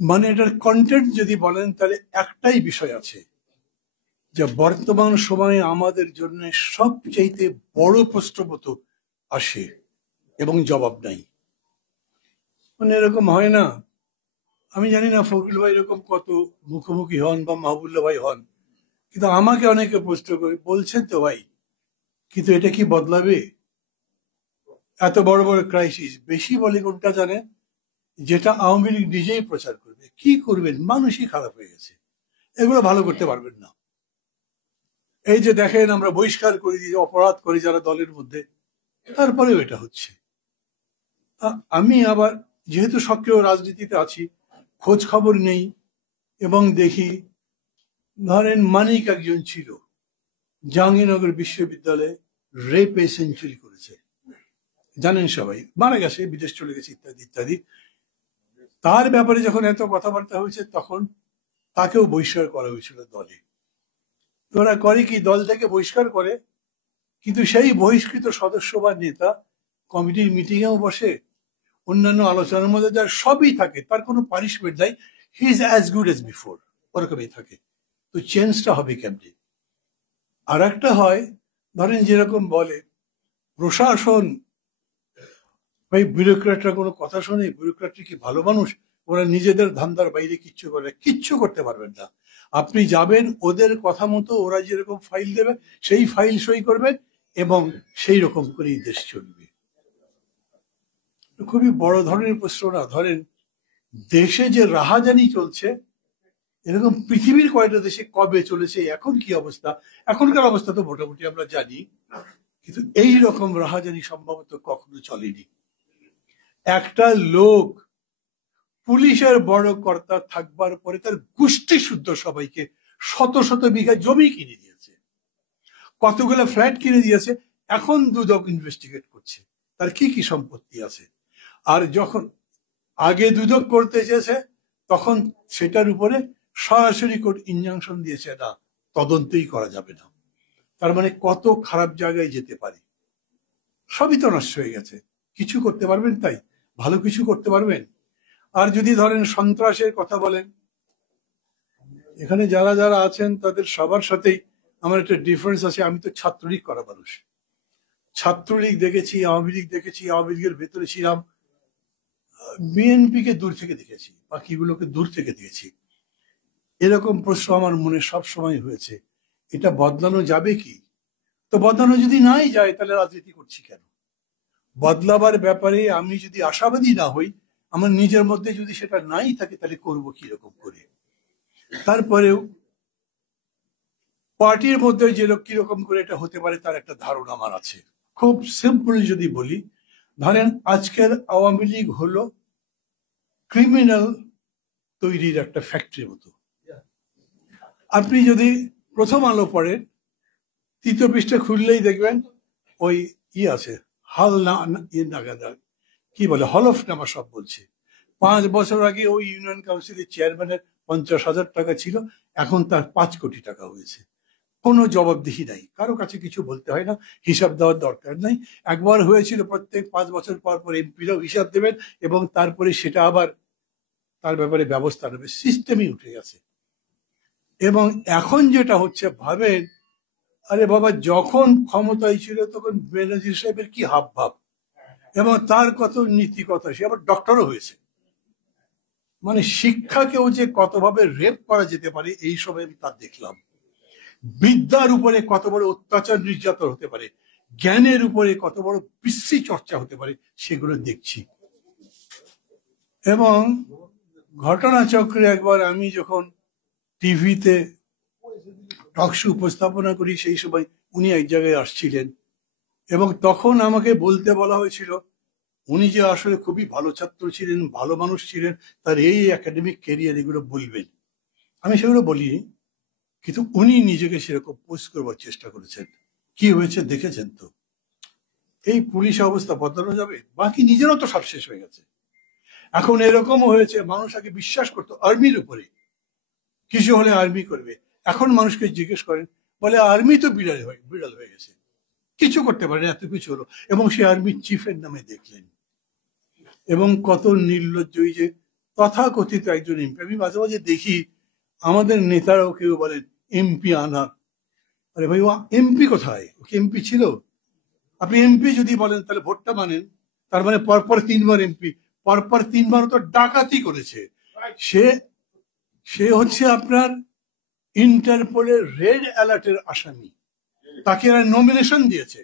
মানে এটার কন্টেন্ট যদি বলেন তাহলে একটাই বিষয় আছে, যে বর্তমান সময়ে আমাদের জন্য সবচাইতে বড় প্রশ্নবোধ আসে এবং জবাব নাই। মানে এরকম হয় না, আমি জানি না ফখরুল ভাই এরকম কত মুখোমুখি হন বা মাহবুল্লাহ ভাই হন, কিন্তু আমাকে অনেকে প্রশ্ন করে বলছেন তো ভাই, কিন্তু এটা কি বদলাবে? এত বড় বড় ক্রাইসিস, বেশি বলে কোনটা জানেন? যেটা আওয়ামী লীগ নিজেই প্রচার করবে। কি করবেন, মানুষই খারাপ হয়ে গেছে, এগুলো ভালো করতে পারবেন না। এই যে দেখেন আমরা বহিষ্কার করে দিয়ে অপরাধ করি যারা দলের মধ্যে, তারপরেও এটা হচ্ছে। আমি আবার যেহেতু সক্রিয় রাজনীতিতে আছি, খোঁজ খবর নেই এবং দেখি, ধরেন মানিক একজন ছিল, জাহাঙ্গীরনগর বিশ্ববিদ্যালয়ে রেপে সেঞ্চুরি করেছে, জানেন সবাই, মারা গেছে, বিদেশ চলে গেছে, ইত্যাদি ইত্যাদি। তার ব্যাপারে যখন এত কথাবার্তা হয়েছে তখন তাকেও বহিষ্কার করা হয়েছিল দলে। ওরা করে কি, দল থেকে বহিষ্কার করে, কিন্তু সেই বহিষ্কৃত সদস্য বা নেতা কমিটির মিটিংয়েও বসে, অন্যান্য আলোচনার মধ্যে যার সবই থাকে, তার কোনো পানিশমেন্ট নাই, he is as good age before, ওরকমই থাকে। তো চেঞ্জটা হবে কেমনি? আর একটা হয়, ধরেন যেরকম বলে প্রশাসন, ভাই ব্যুরোক্র্যাটরা কোনো কথা শোনে? ব্যুরোক্র্যাটরা কি ভালো মানুষ? ওরা নিজেদের ধান্দার বাইরে কিচ্ছু করতে পারবেন না। আপনি যাবেন, ওদের কথা মতো ওরা যেরকম ফাইল দেবে সেই ফাইল সই করবেন এবং সেই রকম করেই দেশ চলবে। খুবই বড় ধরনের প্রশ্ন না? ধরেন দেশে যে রাহাজানি চলছে, এরকম পৃথিবীর কয়টা দেশে কবে চলেছে, এখন কি অবস্থা? এখনকার অবস্থা তো মোটামুটি আমরা জানি, কিন্তু এই রকম রাহাজানি সম্ভবত কখনো চলেনি। একটা লোক পুলিশের বড় কর্তা থাকবার পরে তার গোষ্ঠী শুদ্ধ সবাইকে শত শত বিঘা জমি কিনে দিয়েছে, কতগুলো ফ্ল্যাট কিনে দিয়েছে, এখন দুদক ইনভেস্টিগেট করছে তার কি কি সম্পত্তি আছে। আর যখন আগে দুদক করতে চেয়েছে তখন সেটার উপরে সরাসরি কোর্ট ইনজাংশন দিয়েছে, না তদন্তই করা যাবে না। তার মানে কত খারাপ জায়গায় যেতে পারে। সবই তো নষ্ট হয়ে গেছে, কিছু করতে পারবেন? তাই ভালো কিছু করতে পারবেন? আর যদি ধরেন সন্ত্রাসের কথা বলেন, এখানে যারা যারা আছেন তাদের সবার সাথেই আমার একটা ডিফারেন্স আছে। আমি তো ছাত্রলীগ করা মানুষ, ছাত্রলীগ দেখেছি, আওয়ামী লীগ দেখেছি, আওয়ামী লীগের ভেতরে ছিলাম, বিএনপিকে দূর থেকে দেখেছি, বাকিগুলোকে দূর থেকে দেখেছি। এরকম প্রশ্ন আমার মনে সব সময় হয়েছে, এটা বদলানো যাবে কি? তো বদলানো যদি নাই যায় তাহলে রাজনীতি করছি কেন? বদলাবার ব্যাপারে আমি যদি আশাবাদী না হই, আমার নিজের মধ্যে যদি সেটা নাই থাকে, তাহলে করবো কিরকম করে? তারপরেও পার্টির মধ্যে যে কিরকম করে এটা হতে পারে তার একটা ধারণা আমার আছে। খুব সিম্পল যদি বলি, ধরেন আজকের আওয়ামী লীগ হলো ক্রিমিনাল তৈরির একটা ফ্যাক্টরির মতো। আপনি যদি প্রথম আলো পড়েন, তৃতীয় পৃষ্ঠা খুললেই দেখবেন ওই আছে, হাল না নাগাদা কি বলে, হলফনামা সব বলছে। 5 বছর আগে ওই ইউনিয়ন কাউন্সিলের চেয়ারম্যানের 50,000 টাকা ছিল, এখন তার 5 কোটি টাকা হয়েছে। কোনো জবাবদিহি নাই, কারো কাছে কিছু বলতে হয় না, হিসাব দেওয়ার দরকার নাই। একবার হয়েছিল, প্রত্যেক 5 বছর পর পর এমপিরাও হিসাব দেবেন এবং তারপরে সেটা আবার তার ব্যাপারে ব্যবস্থা নেবে, সিস্টেমই উঠে গেছে। এবং এখন যেটা হচ্ছে, ভাবেন, আরে বাবা, যখন ক্ষমতায় ছিল তখন বেনজির সাহেবের কি হাব ভাব এবং তার কত নীতি কথা, সে আবার ডক্টরও হয়েছে। মানে শিক্ষাকেও যে কতভাবে রেপ করা যেতে পারে এই সময় আমি তা দেখলাম। বিদ্যার উপরে কত বড় অত্যাচার নির্যাতন হতে পারে, জ্ঞানের উপরে কত বড় বিশ্রী চর্চা হতে পারে, সেগুলো দেখছি। এবং ঘটনাচক্রে একবার আমি যখন টিভিতে টকশো উপস্থাপনা করি, সেই সময় উনি এক জায়গায় আসছিলেন এবং তখন আমাকে বলতে বলা হয়েছিল উনি যে আসলে খুবই ভালো ছাত্র ছিলেন, ভালো মানুষ ছিলেন, তার এই একাডেমিক ক্যারিয়ার, এগুলো বলবেন। আমি সেগুলো বলি, কিন্তু উনি নিজেকে সেরকম পোস্ট করবার চেষ্টা করেছেন। কি হয়েছে দেখেছেন তো? এই পুলিশ অবস্থা বদলানো যাবে? বাকি নিজেরও তো সব শেষ হয়ে গেছে। এখন এরকমও হয়েছে, মানুষ আগে বিশ্বাস করতো আর্মির উপরে, কিছু হলে আর্মি করবে, এখন মানুষকে জিজ্ঞেস করেন, বলে আর্মি তো বিড়াল হয়ে গেছে, কিছু করতে পারেন, এত কিছু হলো। এবং সে আর্মি চিফের নামে দেখলেন। এবং কত নির্লজ্জ, যে তথাকথিত একজন এমপি, আমি মাঝে মাঝে দেখি আমাদের নেতারাও কেউ বলেন এমপি আনার, আরে ভাই ও এমপি কোথায়, ওকে এমপি ছিল? আপনি এমপি যদি বলেন তাহলে ভোটটা মানেন, তার মানে পরপর 3বার এমপি, পরপর 3বার তো ডাকাতি করেছে। সে সে হচ্ছে আপনার ইন্টারপোলের রেড অ্যালার্টের আসামি, তাকে নমিনেশন দিয়েছে।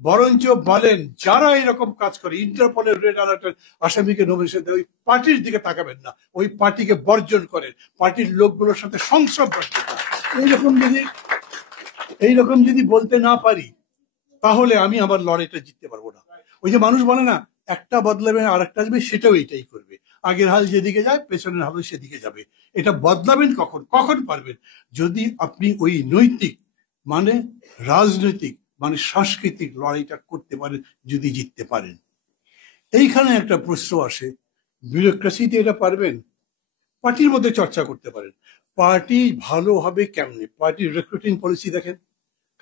বরঞ্চ বলেন যারা এরকম কাজ করে ইন্টারপোলের রেড অ্যালার্টের আসামিকে নমিনেশন দেয়, ওই পার্টির দিকে তাকাবেন না, ওই পার্টিকে বর্জন করেন, পার্টির লোকগুলোর সাথে সংস্রব রাখবেন না। এইরকম যদি বলতে না পারি তাহলে আমি আমার লড়াইটা জিততে পারবো না। ওই যে মানুষ বলে না, একটা বদলাবে আর একটা আসবে, সেটাও এটাই করবে। আগের হাল যেদিকে যায় পেছনের হাল সেদিকে যাবে। এটা বদলাবেন কখন? কখন পারবেন? যদি আপনি ওই নৈতিক মানে রাজনৈতিক মানে সাংস্কৃতিক লড়াইটা করতে পারেন, যদি জিততে পারেন। এইখানে একটা প্রশ্ন আসে, বিউরোক্রেসিতে এটা পারবেন? পার্টির মধ্যে চর্চা করতে পারেন। পার্টি ভালো হবে কেমনে? পার্টির রিক্রুটিং পলিসি দেখেন,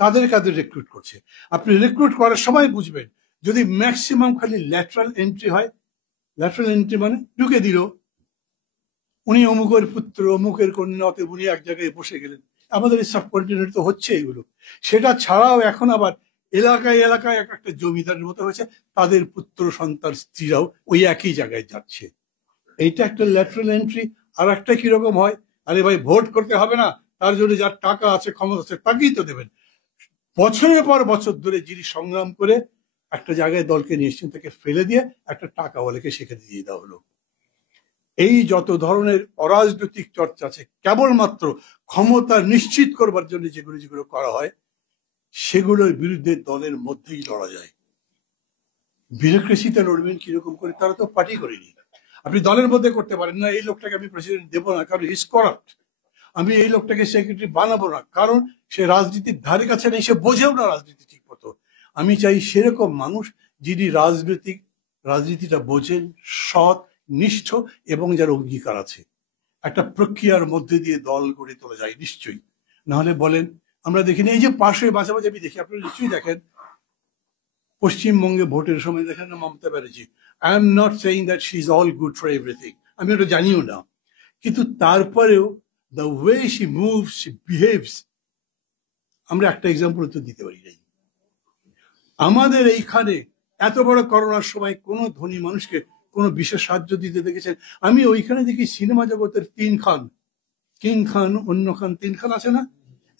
কাদের কাদের রিক্রুট করছে। আপনি রিক্রুট করার সময় বুঝবেন, যদি ম্যাক্সিমাম খালি ল্যাটারাল এন্ট্রি হয়, ল্যাটারাল এন্ট্রি মানে ঢুকে দিল, উনি অমুকের পুত্র অমুকের কন্যা, অতএব উনি এক জায়গায় বসে গেলেন। আমাদের এই সাবকন্টিনেন্ট তো হচ্ছে এগুলো। সেটা ছাড়াও এখন আবার এলাকায় এলাকায় এক একটা জমিদারের মতো হয়েছে, তাদের পুত্র সন্তান স্ত্রীরাও ওই একই জায়গায় যাচ্ছে। এইটা একটা ল্যাটারাল এন্ট্রি। আর একটা কিরকম হয়, আরে ভাই ভোট করতে হবে না, তার জন্য যার টাকা আছে ক্ষমতা আছে তাকেই তো দেবেন। বছরের পর বছর ধরে যিনি সংগ্রাম করে একটা জায়গায় দলকে নিয়ে এসেছেন, তাকে ফেলে দিয়ে একটা টাকাওয়ালাকে সেখানে দিয়ে দেওয়া হলো। এই যত ধরনের অরাজনৈতিক চর্চা আছে, কেবলমাত্র ক্ষমতা নিশ্চিত করবার জন্য যেগুলো যেগুলো করা হয়, সেগুলোর বিরুদ্ধে দলের মধ্যেই লড়া যায়। বিউরোক্রেসিতে লড়বেন কিরকম করে? তারা তো পার্টি করেনি। আপনি দলের মধ্যে করতে পারেন না, এই লোকটাকে আমি প্রেসিডেন্ট দেবো না কারণ ইজ করাপ্ট, আমি এই লোকটাকে সেক্রেটারি বানাবো না কারণ সে রাজনীতির ধারে কাছে নেই, সে বোঝেও না রাজনীতি ঠিক মতো। আমি চাই সেরকম মানুষ যিনি রাজনীতিটা বোঝেন, সৎ, নিষ্ঠ এবং যার অঙ্গীকার আছে। একটা প্রক্রিয়ার মধ্যে দিয়ে দল গড়ে তোলা যায় নিশ্চয়ই। নাহলে বলেন, আমরা দেখিনি এই যে পাশে মাঝে মাঝে আমি দেখি, আপনারা নিশ্চয়ই দেখেন, পশ্চিমবঙ্গে ভোটের সময় দেখেন না Mamata Banerjee. I am not saying that she is all good for everything, আমি ওটা জানিও না, কিন্তু তারপরেও the way she moves, she behaves, আমরা একটা এক্সাম্পল তো দিতে পারি নাই। আমাদের এইখানে এত বড় করোনার সময় কোন ধনী মানুষকে কোন বিশেষ সাহায্য দিতে দেখেছেন? আমি ওইখানে দেখি সিনেমা জগতের 3 খান, কিং খান, অন্য খান, 3 খান আছে না,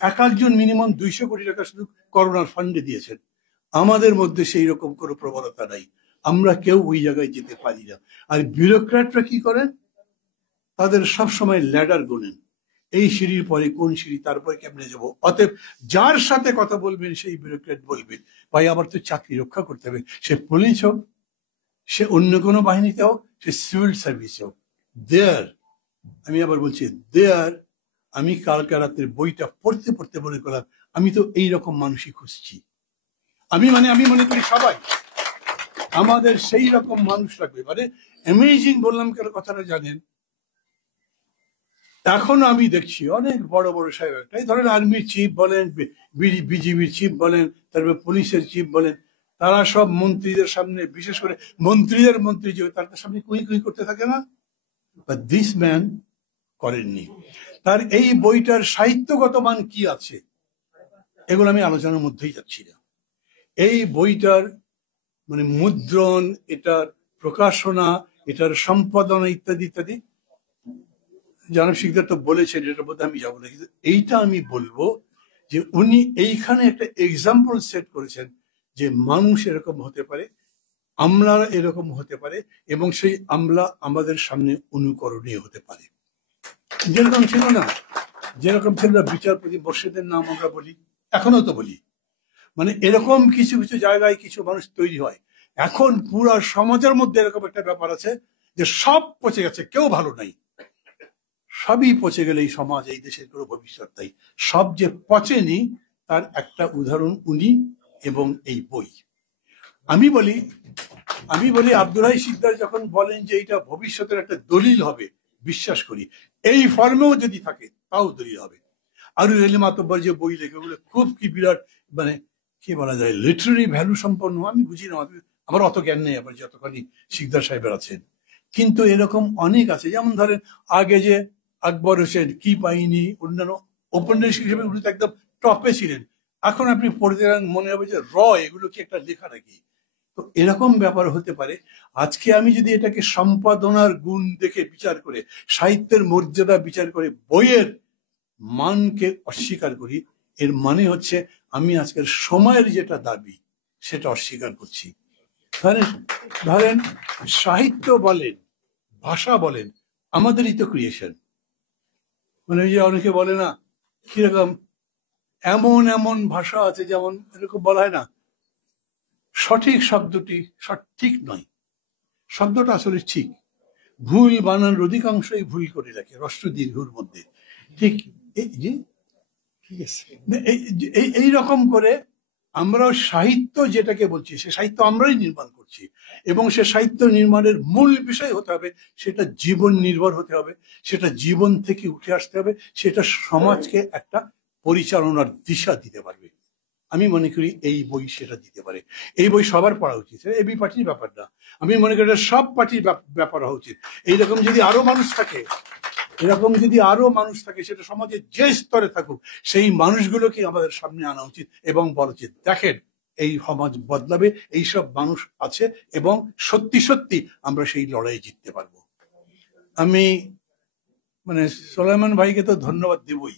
এক একজন মিনিমাম 200 কোটি টাকা শুধু করোনার ফান্ডে দিয়েছেন। আমাদের মধ্যে সেই রকম কোনো প্রবণতা নাই, আমরা কেউ ওই জায়গায় যেতে পারি না। আর বিউরোক্র্যাটরা কি করেন? তাদের সব সময় ল্যাডার গোনেন, এই সিঁড়ির পরে কোন সিঁড়ি, তারপরে কেমনে যাবো। অতএব যার সাথে কথা বলবেন সেই বিউরোক্রেট বলবেন, ভাই আমার তো চাকরি রক্ষা করতে হবে, সে পুলিশ হোক, সে অন্য কোনো বাহিনীতে হোক, সে সিভিল সার্ভিস হোক। দেয়ার, আমি আবার বলছি দেয়ার, আমি কালকে রাত্রে বইটা পড়তে পড়তে মনে করলাম আমি তো এইরকম মানুষই খুঁজছি। আমি মনে করি সবাই আমাদের সেই রকম মানুষ লাগবে। মানে অ্যামেজিং বললাম কেন কথাটা জানেন, এখন আমি দেখছি অনেক বড় বড় সাহেব, এই ধরেন আর্মির চিফ বলেন, বিজিবির চিফ বলেন, তারপরে পুলিশের চিফ বলেন, তারা সব মন্ত্রীদের সামনে, বিশেষ করে মন্ত্রীদের মন্ত্রী যে তাদের সামনে কুই কুই করতে থাকে না, দিস ম্যান করেননি। তার এই বইটার সাহিত্যগত মান কি আছে এগুলো আমি আলোচনার মধ্যেই যাচ্ছি না। এই বইটার মানে মুদ্রণ, এটার প্রকাশনা, এটার সম্পাদনা ইত্যাদি ইত্যাদি জনাব শিকদার তো বলেছেন, এটার মধ্যে আমি যাবো না, কিন্তু এইটা আমি বলবো যে উনি এইখানে একটা এক্সাম্পল সেট করেছেন যে মানুষ এরকম হতে পারে, আমরা এরকম হতে পারে, এবং সেই আমরা আমাদের সামনে অনুকরণীয় হতে পারে। যেরকম ছিল না বিচারপতি মোর্শেদের নাম আমরা বলি, এখনো তো বলি। মানে এরকম কিছু কিছু জায়গায় কিছু মানুষ তৈরি হয়। এখন পুরা সমাজের মধ্যে এরকম একটা ব্যাপার আছে যে সব পচে গেছে, কেউ ভালো নাই, সবই পচে গেলে এই সমাজ, এই দেশের কোনো ভবিষ্যৎ নাই। সব যে পচেনি তার একটা উদাহরণ উনি এবং এই বই। আমি বলি আব্দুল হাই শিকদার যখন বলেন যে এটা ভবিষ্যতের একটা দলিল হবে, বিশ্বাস করি। এই ফর্মেও যদি থাকে তাও দলিল হবে। আরুল আলী মাতব্বর যে বই লেখে ওগুলো খুব কি বিরাট, মানে কি বলা যায়, লিটারারি ভ্যালু সম্পন্ন। আমি বুঝি না, আমার অত জ্ঞান নেই আবার যতখানি শিকদার সাহেবের আছেন। কিন্তু এরকম অনেক আছে, যেমন ধরেন আগে যে আকবর হোসেন কি পাইনি, অন্যান্য ঔপন্যাসিক হিসেবে উনি তো একদম টপে ছিলেন। এখন আপনি পড়তে গেলে মনে হবে যে এগুলো কি একটা লেখা নাকি। তো এরকম ব্যাপার হতে পারে। আজকে আমি যদি এটাকে সম্পাদনার গুণ দেখে বিচার করে, সাহিত্যের মর্যাদা বিচার করে বইয়ের মানকে অস্বীকার করি, এর মানে হচ্ছে আমি আজকের সময়ের যেটা দাবি সেটা অস্বীকার করছি। ধরেন ধরেন সাহিত্য বলেন, ভাষা বলেন, আমাদেরই তো ক্রিয়েশন। মানে ওই যে অনেকে বলে না, কিরকম এমন এমন ভাষা আছে, যেমন এরকম বলা হয় না, সঠিক শব্দটি সঠিক নয়, শব্দটা আসলে ঠিক, ভুল বানানোর অধিকাংশই ভুল করে রাখে হ্রস্ব দীর্ঘর মধ্যে। ঠিক ঠিক আছে, এই রকম করে আমরা সাহিত্য যেটাকে বলছি সে সাহিত্য আমরাই নির্মাণ করছি, এবং সে সাহিত্য নির্মাণের মূল বিষয় হতে হবে সেটা জীবন নির্ভর হতে হবে, সেটা জীবন থেকে উঠে আসতে হবে, সেটা সমাজকে একটা পরিচালনার দিশা দিতে পারবে। আমি মনে করি এই বই সেটা দিতে পারে। এই বই সবার পড়া উচিত, এবি পার্টির ব্যাপার না। আমি মনে করি সব পার্টির ব্যাপার হওয়া উচিত। এইরকম যদি আরো মানুষ থাকে, সেটা সমাজের যে স্তরে থাকুক, সেই মানুষগুলোকে আমাদের সামনে আনা উচিত এবং বলা উচিত, দেখেন এই সমাজ বদলাবে, এইসব মানুষ আছে এবং সত্যি সত্যি আমরা সেই লড়াই জিততে পারবো। আমি মানে সোলাইমান ভাইকে তো ধন্যবাদ দেবই,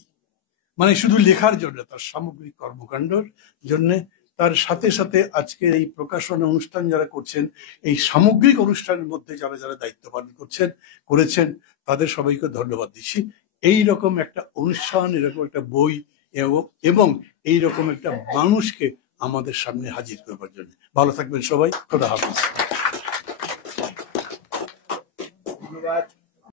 মানে শুধু লেখার জন্য, তার সামগ্রিক কর্মকাণ্ডের জন্য, তার সাথে সাথে আজকে এই প্রকাশনা অনুষ্ঠান যারা করছেন, এই সামগ্রিক অনুষ্ঠানের মধ্যে যারা যারা দায়িত্ব পালন করেছেন তাদের সবাইকে ধন্যবাদ দিচ্ছি। এই রকম একটা অনুষ্ঠান, এরকম একটা বই এবং এই রকম একটা মানুষকে আমাদের সামনে হাজির করবার জন্য। ভালো থাকবেন সবাই, খোদা হাফেজ।